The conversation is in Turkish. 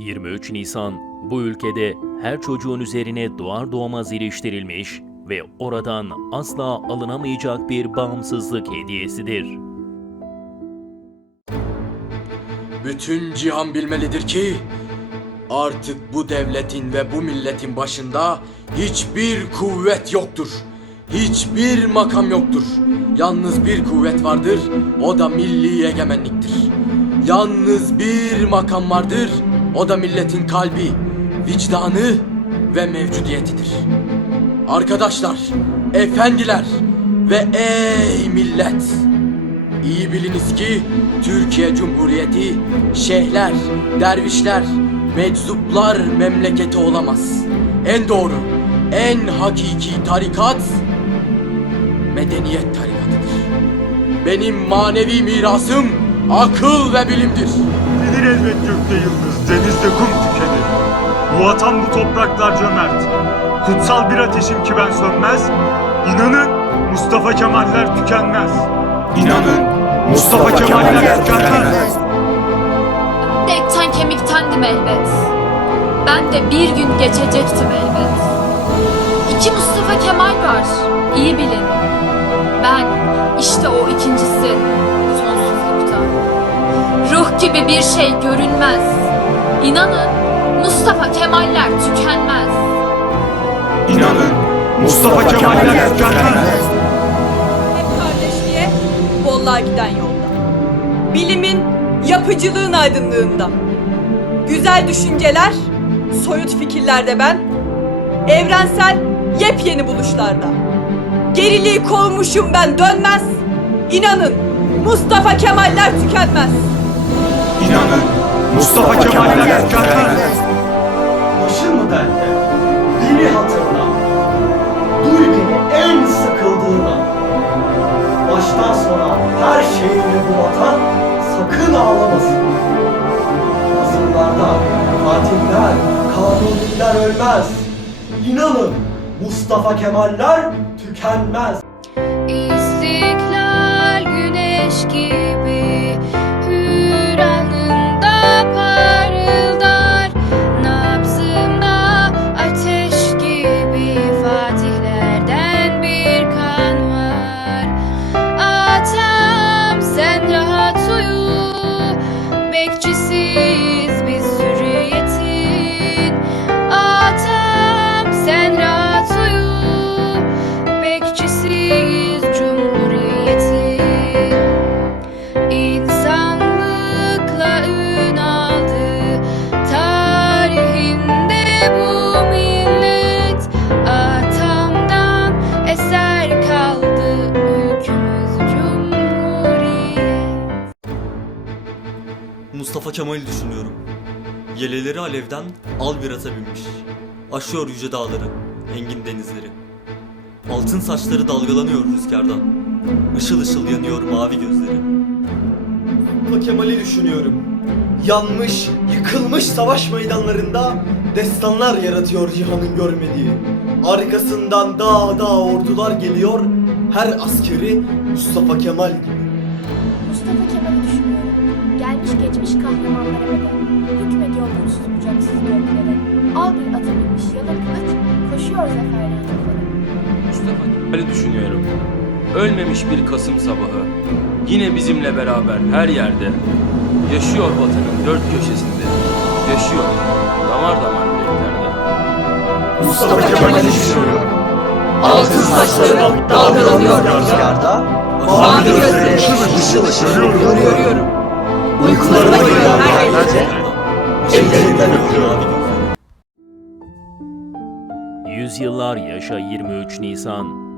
23 Nisan bu ülkede her çocuğun üzerine doğar doğmaz iliştirilmiş ve oradan asla alınamayacak bir bağımsızlık hediyesidir. Bütün cihan bilmelidir ki artık bu devletin ve bu milletin başında hiçbir kuvvet yoktur. Hiçbir makam yoktur. Yalnız bir kuvvet vardır, o da milli egemenliktir. Yalnız bir makam vardır, o da milletin kalbi, vicdanı ve mevcudiyetidir. Arkadaşlar, efendiler ve ey millet! İyi biliniz ki Türkiye Cumhuriyeti şeyhler, dervişler, meczuplar memleketi olamaz. En doğru, en hakiki tarikat medeniyet tarikatıdır. Benim manevi mirasım akıl ve bilimdir. Bilir elbet gökte yıldız, denizde kum tükenir. Bu vatan bu topraklar cömert. Kutsal bir ateşim ki ben sönmez. İnanın Mustafa Kemaller tükenmez. İnanın Mustafa Kemaller tükenmez. Ben de etten kemiktendim elbet. Ben de bir gün geçecektim elbet. İki Mustafa Kemal var, iyi bilin. Ben işte bir şey görünmez. İnanın Mustafa Kemaller tükenmez. İnanın Mustafa Kemaller tükenmez. Hep kardeşliğe, bolluğa giden yolda. Bilimin, yapıcılığın aydınlığında. Güzel düşünceler, soyut fikirlerde ben. Evrensel, yepyeni buluşlarda. Geriliği kovmuşum ben dönmez. İnanın, Mustafa Kemaller tükenmez. Mustafa Kemaller tükenmez. Başın mı dertte? Beni hatırla. Duy beni en sıkıldığında. Baştan sona her şeyini bu vatan sakın ağlamasın. Asırlarda katiller, kanuniler ölmez. İnanın Mustafa Kemaller tükenmez. Mustafa Kemal'i düşünüyorum. Yeleleri alevden al bir ata binmiş. Aşıyor yüce dağları, engin denizleri. Altın saçları dalgalanıyor rüzgardan. Işıl ışıl yanıyor mavi gözleri. Mustafa Kemal'i düşünüyorum. Yanmış, yıkılmış savaş meydanlarında destanlar yaratıyor cihanın görmediği. Arkasından dağ dağ ordular geliyor, her askeri Mustafa Kemal gibi. Mustafa Kemal'i düşünüyorum. Gelmiş geçmiş kahramanlara bedel. Hükmediyor uçsuz bucaksız göklere. Al bir atı binmiş yalın kılıç, koşuyor zaferle. Mustafa Kemal'i düşünüyorum. Ölmemiş bir Kasım sabahı. Yine bizimle beraber her yerde. Yaşıyor vatanın dört köşesinde. Yaşıyor damar damar yüreklerde. Mustafa Kemal'i düşünüyorum. Altın saçları dalgalanıyor rüzgarda. Mavi gözleri ışıl ışıl görüyorum. Uykularıma giriyor her gece. Ellerinden öpüyorum. Yüzyıllar yaşa 23 Nisan